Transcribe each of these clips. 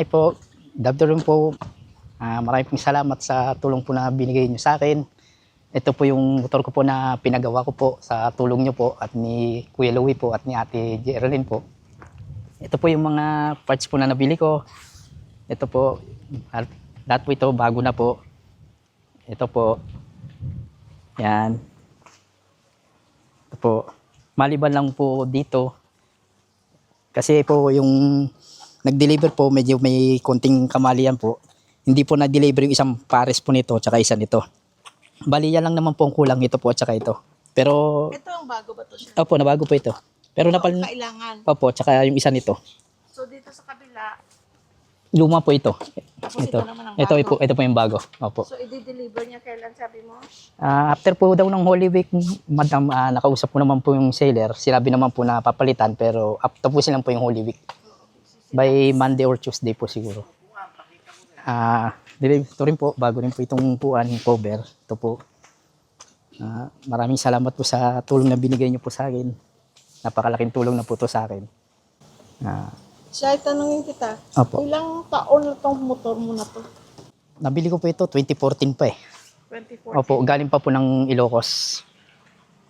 Hi po, Dr. po. Maraming pong salamat sa tulong po na binigay niyo sa akin. Ito po yung motor ko po na pinagawa ko po sa tulong niyo po at ni Kuya Louie po at ni Ate Geraldine po. Ito po yung mga parts po na nabili ko. Ito po, lahat po ito bago na po. Ito po. Yan. Ito po. Maliban lang po dito. Kasi po yung nag-deliver po medyo may konting kamalian po. Hindi po na-deliver yung isang pares po nito tsaka isa nito. Bali yan lang naman po ang kulang ito po at saka ito. Pero ito ang bago ba to siya? opo, nabago po ito. Pero Kailangan. opo, tsaka yung isa nito. So dito sa kabila, Luma po ito. tapos Ito. ito naman ang Ito bago. po, ito po yung bago. Opo. So i-deliver niya kailan sabi mo? After po daw ng Holy Week, madam, nakausap po naman po yung seller. Sinabi naman po na papalitan pero after po silang po yung Holy Week. By Monday or Tuesday po siguro. Ito rin po, bago rin po itong upuan, yung cover. Ito po. Maraming salamat po sa tulong na binigay niyo po sa akin. Napakalaking tulong na po to sa akin. Siya, tanungin kita. Opo. Ilang taon na tong motor mo na to? Nabili ko po ito, 2014 pa eh. 2014. Opo, galing pa po ng Ilocos.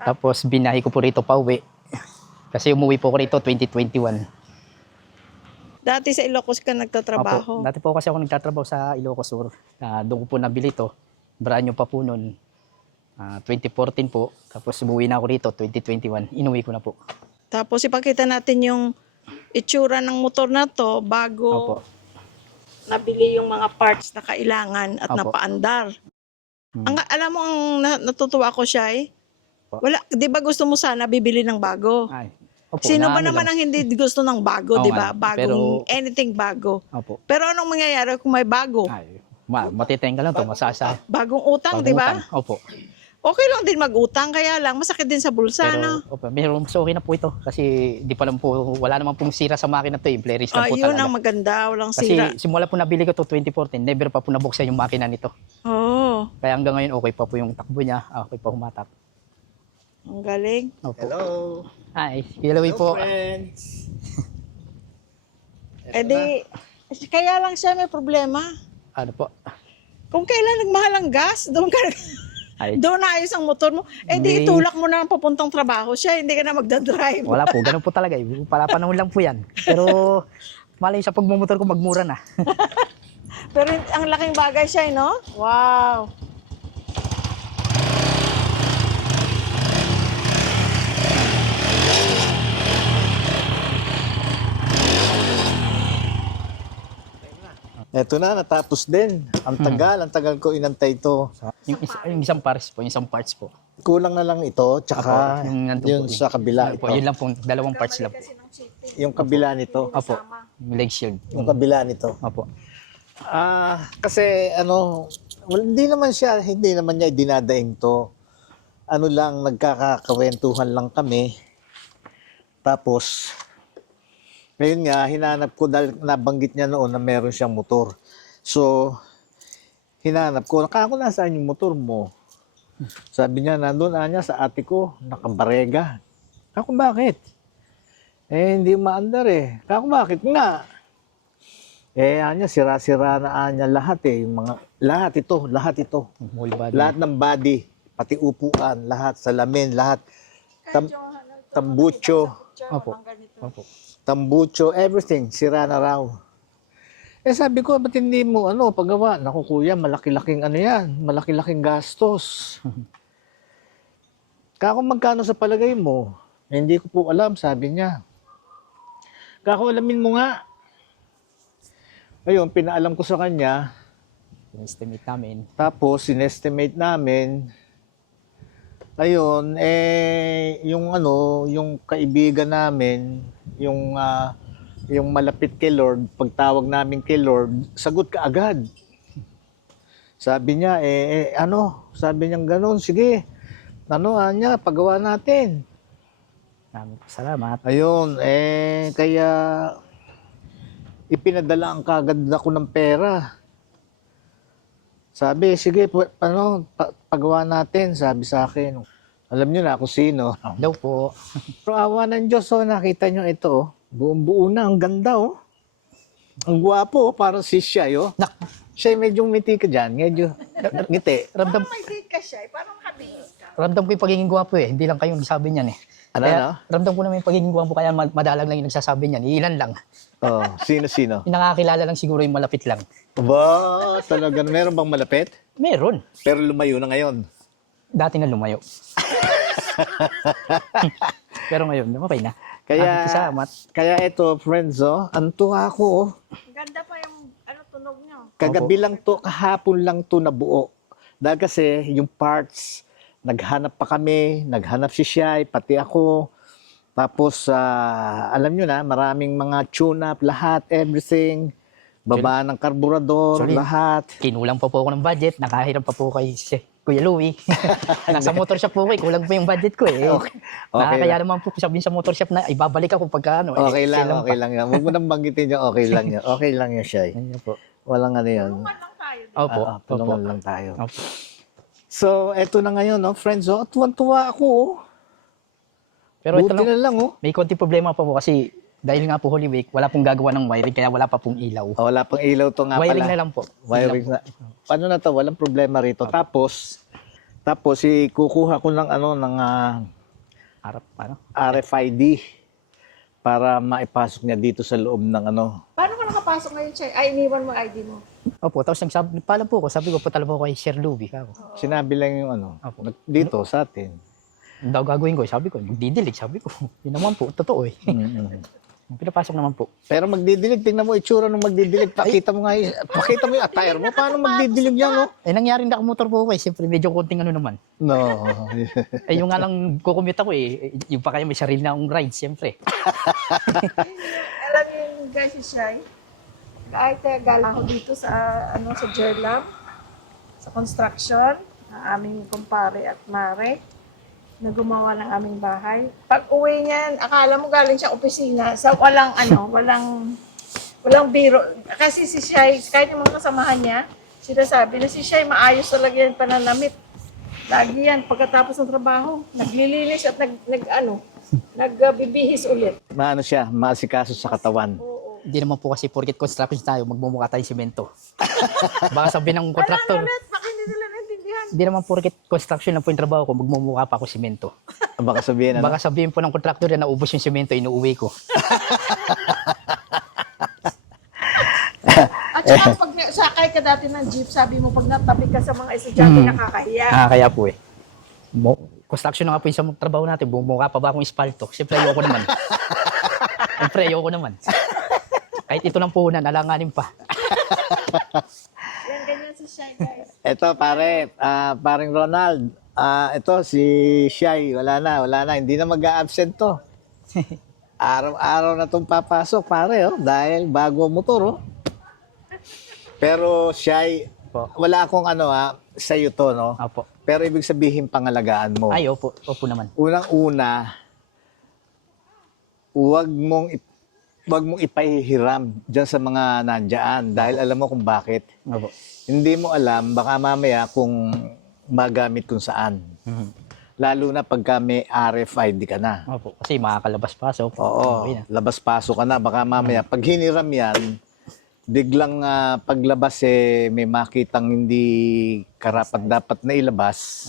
Tapos binahi ko po rito pa uwi. Kasi umuwi po ko rito 2021. Dati sa Ilocos ka Opo, nagtatrabaho. dati po kasi ako nagtatrabaho sa Ilocos Sur. Doon ko po nabili ito. Brand new pa po noon. 2014 po. Tapos umuwi na ako rito 2021. Inuwi ko na po. Tapos ipakita natin yung itsura ng motor na to bago Opo. nabili yung mga parts na kailangan at Opo. napaandar. Hmm. Alam mo ang natutuwa ko siya Opo. wala, 'di ba gusto mo sana bibili ng bago? Ay, opo, Sino ba ano naman lang. ang hindi gusto ng bago, Oo 'di nga, ba? Bagong pero- anything bago. Opo. Pero anong mangyayari kung may bago? Ay, matiteng ka lang to, masasa. Bagong utang, 'di ba? Pangutang. Opo. Okay lang din mag-utang, kaya lang masakit din sa bulsa, no? Opo, pero mas okay na po ito kasi di pa lang po, wala naman pong sira sa makina to, Plaris lang po Yun talaga. ang maganda, walang Kasi sira. simula po nabili ko to 2014, never pa po nabuksan yung makina nito. Oo, Kaya hanggang ngayon okay pa po yung takbo niya, okay pa humatak. ang galing. Opo. Hello. Hi, hello po. Friends. Eh di, kaya lang siya may problema. Ano po? Kung kailan nagmahal ang gas, doon ka Ay, doon na ayos ang motor mo. Eh di May- itulak mo na ang papuntang trabaho siya, hindi ka na magdadrive. wala po, ganun po talaga. Para panahon lang po yan. Pero malay sa pagmumotor ko magmura na. Pero ang laking bagay siya, no? Wow. Eto na, natapos din. Ang tagal ko inantay ito. Yung isang parts po, yung isang parts po. Kulang na lang ito, tsaka Opo, yung nandun yun po, sa kabila Yun po, ito. yun lang po, dalawang parts lang po. Yung kabila nito. Opo, yung leg shield. Yung kabila nito. Opo. Kasi hindi naman niya dinadaing to. Ano lang, nagkakawentuhan lang kami. Tapos, ngayon nga, hinanap ko dahil nabanggit niya noon na meron siyang motor. So, hinanap ko, ako nasaan yung motor mo? Sabi niya, nandun niya sa ate ko, nakabarega. Ako, bakit? Hindi maandar eh. Ako, bakit nga? Anya, sira-sira na anya lahat eh. Yung mga, lahat ito. Whole body. Lahat ng body, pati upuan, lahat, salamin, lahat. Tambucho, Opo. Opo. tambucho, everything, sira na raw. Sabi ko, ba't hindi mo paggawa? Naku kuya, malaki-laking yan, malaki-laking gastos. Kako magkano sa palagay mo? Hindi ko po alam, sabi niya. Kako alamin mo nga. Ayun, pinaalam ko sa kanya. Estimate namin. Tapos, sinestimate namin. Ayun, yung kaibigan namin, yung malapit kay Lord, pagtawag namin kay Lord, sagot ka agad. Sabi niya, sabi niya gano'n, sige, niya, pagawa natin. Maraming salamat. Ayun, kaya ipinadala ang kagad ako ng pera. Sabi, sige, pagawa natin, sabi sa akin. Alam niyo na ako sino. Daw po. Pero awa ng Diyos, nakita niyo ito, buong-buo na, ang ganda, Ang gwapo, parang si Shai, oh. Nak, Shai, medyo ngiti ka dyan. Medyo ngiti. ramdam, May date ka siya, parang kabihis ka. ramdam ko yung pagiging gwapo eh. Hindi lang kayo nagsabi niyan eh. Ano, Kaya, ano? ramdam ko naman yung pagiging gwapo, kaya madalang lang yung nagsasabi niyan. Ilan lang. Oh, sino-sino? Yung nakakilala lang siguro yung malapit lang. Ba, talaga. Meron bang malapit? Meron. Pero lumayo na ngayon. Dati na lumayo. Pero ngayon, okay na. Kaya, Salamat. kaya ito, friends, oh, antuwa ako, oh. Ganda pa yung tunog niyo. Kagabi lang to, kahapon lang to nabuo. Dahil kasi yung parts, naghanap pa kami, naghanap si Shai, pati ako. Tapos, alam nyo na, maraming mga tune-up, lahat, everything. Baba ng karburador, Actually, lahat. Kinulang pa po ako ng budget. Nakahiram pa po kay Kuya Louie. Nasa motor shop po ko eh. Kulang pa yung budget ko eh. Okay. Okay Kaya naman po sabihin sa motor shop na ibabalik ako pagka ano. Okay lang, kailan okay pa. lang yan. Huwag mo nang banggitin yung okay lang yan. Okay lang yan, Shai. Ayun po. Walang ano yun. Tulungan lang tayo. Opo. Opo. Tulungan lang tayo. Opo. So, eto na ngayon, no, friends, oh. Tuwan-tuwa ako, oh. Pero ito Buti lang, na lang, oh. may konti problema pa po kasi dahil nga po Holy Week, wala pong gagawa ng wiring kaya wala pa pong ilaw. Oh, wala pang ilaw to nga Wiring pala. na lang po. Wiring na. Paano na to? Walang problema rito. Tapos kukuha ko ng ano ng Harap, ano? RFID para maipasok niya dito sa loob ng ano. Paano ka nakapasok ngayon siya? Ay, iniwan mo ID mo. Opo, tapos nagpaalam po ko, sabi ko, patala po kay Sir Louie. Sinabi lang yung ano Opo. dito sa atin. Ang daw gagawin ko, sabi ko, magdidilig, sabi ko. Yun naman po, totoo eh. Pinapasok naman po. Pero magdidilig, tingnan mo itsura ng magdidilig. Pakita mo nga pakita mo yung attire mo. Paano magdidilig yan, no? Eh, nangyari nakamotor po ko eh. Siyempre, medyo konting ano naman. No. Eh, yung nga lang kukumute ako eh. Yung pa kaya may sarili na akong ride, siyempre. Alam niyo yung guys si Shai, kahit galang ako dito sa sa Jerlam, sa construction, ng aming kumpare at mare, na gumawa ng aming bahay. Pag uwi niyan, akala mo galing siya opisina sa walang walang biro. Kasi si Shai, kahit yung mga kasamahan niya, sinasabi na si Shai maayos talaga yung pananamit. Lagi yan, pagkatapos ng trabaho, naglilinis at nagbibihis ulit. Maano siya, maasikaso sa katawan. Hindi naman po kasi porket construction tayo, magmumukha tayong simento. Baka sabihin ng contractor, Ulit, baka hindi nila naintindihan. hindi naman porket construction lang po yung trabaho ko, magmumukha pa ako simento. Baka sabihin ano? Baka sabihin po ng contractor na naubos yung simento, inuuwi ko. At saka pag sakay ka dati ng jeep, sabi mo pag natabi ka sa mga estudyante, nakakahiya. Kaya po eh. Construction na nga po yung sa trabaho natin, bumukha pa ba akong espalto? Siyempre ayoko naman. Siyempre ayoko naman. Kahit ito lang po na, nalanganin pa. Yan, ganyan si Shai, guys. Ito pare, paring Ronald. Ito si Shai, wala na, hindi na mag-a-absent to. Araw-araw na tong papasok pare, oh, dahil bago motor, oh. Pero Shai, Po. wala akong sa iyo to, no? Opo. Pero ibig sabihin pangalagaan mo. Ay, opo. Opo naman. Unang-una, huwag mong ipahihiram dyan sa mga nandyan dahil alam mo kung bakit. Opo. Hindi mo alam, baka mamaya kung magamit kung saan. Lalo na pagka may RFID ka na. Opo. Kasi makakalabas-pasok. Oo, Okay na. labas-pasok ka na. Baka mamaya, pag hiniram yan, biglang paglabas may makitang hindi karapat-dapat na ilabas.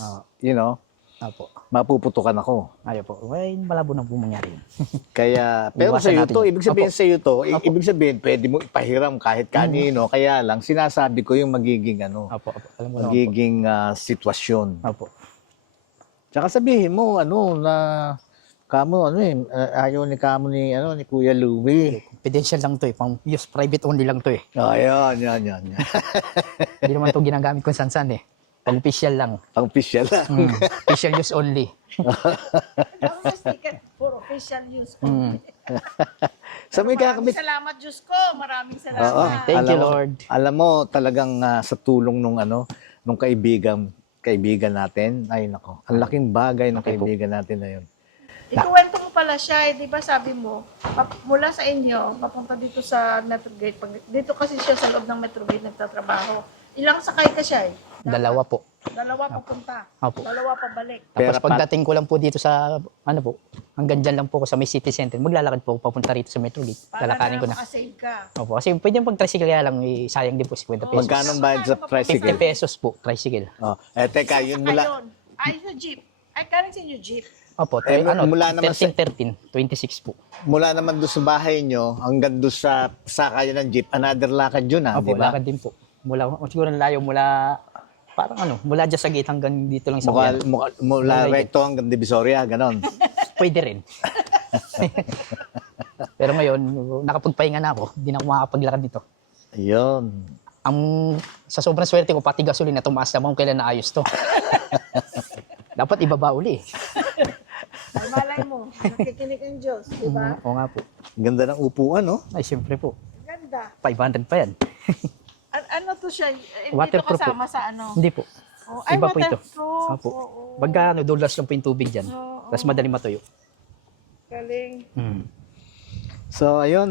Opo. Mapuputukan ako. Ayaw po. Ay, malabo na po mangyari yun. Kaya, pero Iwasan sa iyo natin to, yun. ibig sabihin Opo. sa iyo to, Opo. ibig sabihin pwede mo ipahiram kahit kanino. Kaya lang, sinasabi ko yung magiging Opo. Opo. Alam mo naman po. magiging sitwasyon. Opo. Tsaka sabihin mo, na kamo, ayaw ni kamo ni Kuya Louie. Confidential lang to eh. Pang use private only lang to eh. Ayan, yan. Hindi naman to ginagamit kung saan-saan eh. Pang official lang. Ang official lang. Official use only. Ako sa sticker, for official use. Sa may Maraming kakabit. salamat, Diyos ko. Maraming Oo. salamat. Thank you, Alam mo- Lord. Alam mo, talagang sa tulong nung kaibigan natin, ay nako, ang laking bagay ng kaibigan natin na yun. Ikuwento mo pala siya, di ba sabi mo, mula sa inyo, papunta dito sa Metrogate. Dito kasi siya sa loob ng Metrogate nagtatrabaho. Ilang sakay ka siya? Dalawa po. Dalawa papunta. Opo. Dalawa pabalik. Tapos Pera pa- pagdating ko lang po dito sa, ano po, hanggang dyan lang po ako sa may city center, maglalakad po ako papunta rito sa Metrogate. Para Lalakarin ko na. makasave ka. Opo, kasi pwede yung pag-tricycle kaya lang, eh, sayang din po 50 pesos. Magkano ang bayad sa 50 tricycle? pesos po, tricycle. Oh, teka, yun mula, Ayun. Ay, sa jeep. Ay, galing sa inyo jeep. Opo, mula naman sa- 13, 26 po. mula naman doon sa bahay nyo, hanggang doon sa sakayan ng jeep, another lakad yun Opo, di ba? lakad din po. Siguro layo mula, parang mula dyan sa gate hanggang dito lang sa Mula, bayan. mula Mula recto hanggang Divisoria, ganon. Pwede rin. Pero ngayon, nakapagpahinga na ako, hindi na ako makakapaglakad dito. Ayun. Sa sobrang swerte ko, pati gasolina tumaas naman kung kailan naayos to. Dapat ibaba uli. Ay, malay mo. Nakikinig ang Diyos, di ba? Oo nga po. Ganda ng upuan, no? Ay, siyempre po. Ganda. 500 pa yan. Ano to siya? Hindi to Waterproof po. kasama sa ano? Hindi po. Oh, ay, Iba po ito. waterproof. Opo. Oo. Pagka dulas lang po yung tubig dyan. Oo. Tapos madali matuyo. Galing. So, ayun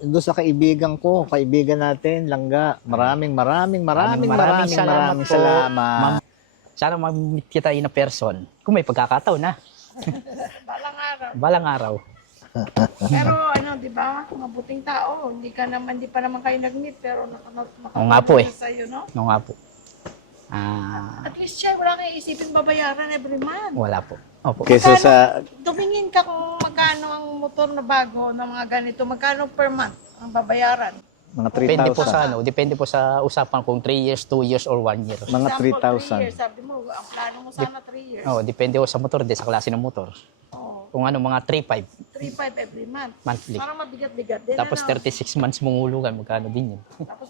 doon sa kaibigan ko, kaibigan natin, Langga, maraming salamat po. salamat. Sana ma-meet kita in a person. Kung may pagkakataon na. Balang araw. Balang araw. Pero di ba? Mabuting tao. Hindi pa naman kayo nag-meet, pero Oo nga po eh. sa'yo, no? Oo nga po. At least siya, wala kang isipin babayaran every month. Wala po. Opo. Kesa sa, Tumingin ka kung magkano ang motor na bago na mga ganito, magkano per month ang babayaran. mga Depende po 3,000. depende po sa usapan kung 3 years, 2 years, or 1 year. Mga Example, 3 years. 3,000. Sabi mo, ang plano mo sana 3 years. Oh, depende po sa motor, sa klase ng motor. Oo. Kung mga 3-5 3,500 every month. monthly. Parang mabigat-bigat din. Tapos 36 months mongulugan, magkano din yun? Tapos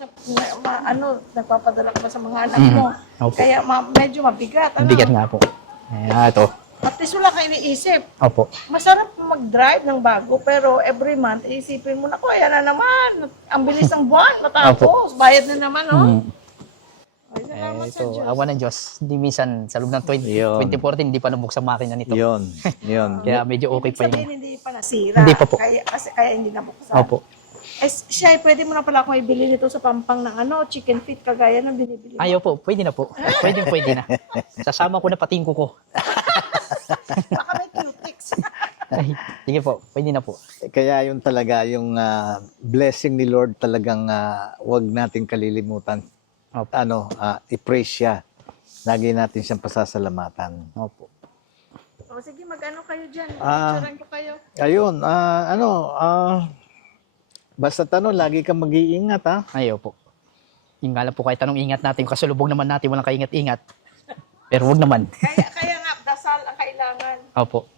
nagpapadala ka pa sa mga anak mo. Opo. Kaya medyo mabigat. Ang bigat nga po. Ito. At least wala kayo iniisip. Opo. Masarap mag-drive ng bago, pero every month, isipin mo na, ayan na naman. Ang bilis ng buwan, matapos. Bayad na naman, no? Ay, salamat sa Ito, Diyos. awa ng Diyos. Hindi minsan, sa loob ng Yun. 2014, hindi pa nabuksan makina nito. Yun. Kaya medyo okay Ibig pa sabihin, yun. hindi pa nasira. Hindi pa po. Kaya hindi nabuksan. Opo. Siya, pwede mo na pala akong ibili nito sa pampang ng chicken feet, kagaya ng binibili mo. Ayaw po, pwede na po. Pwede na. Sasama ko na pati yung kuko. Baka may cutics. Ay, sige po, pwede na po. Kaya yun talaga, yung blessing ni Lord talagang wag natin kalilimutan. Opo. I-praise siya. Lagi natin siyang pasasalamatan. Opo. O sige, mag-ano kayo dyan. Ah. Picturean ko kayo. Ayun, basta lagi kang mag-iingat, ha? Ayaw po. Yung nga lang po, kahit anong ingat natin, kasulubong naman natin, walang kaingat-ingat. Pero wag naman. Kaya nga, dasal ang kailangan. Opo.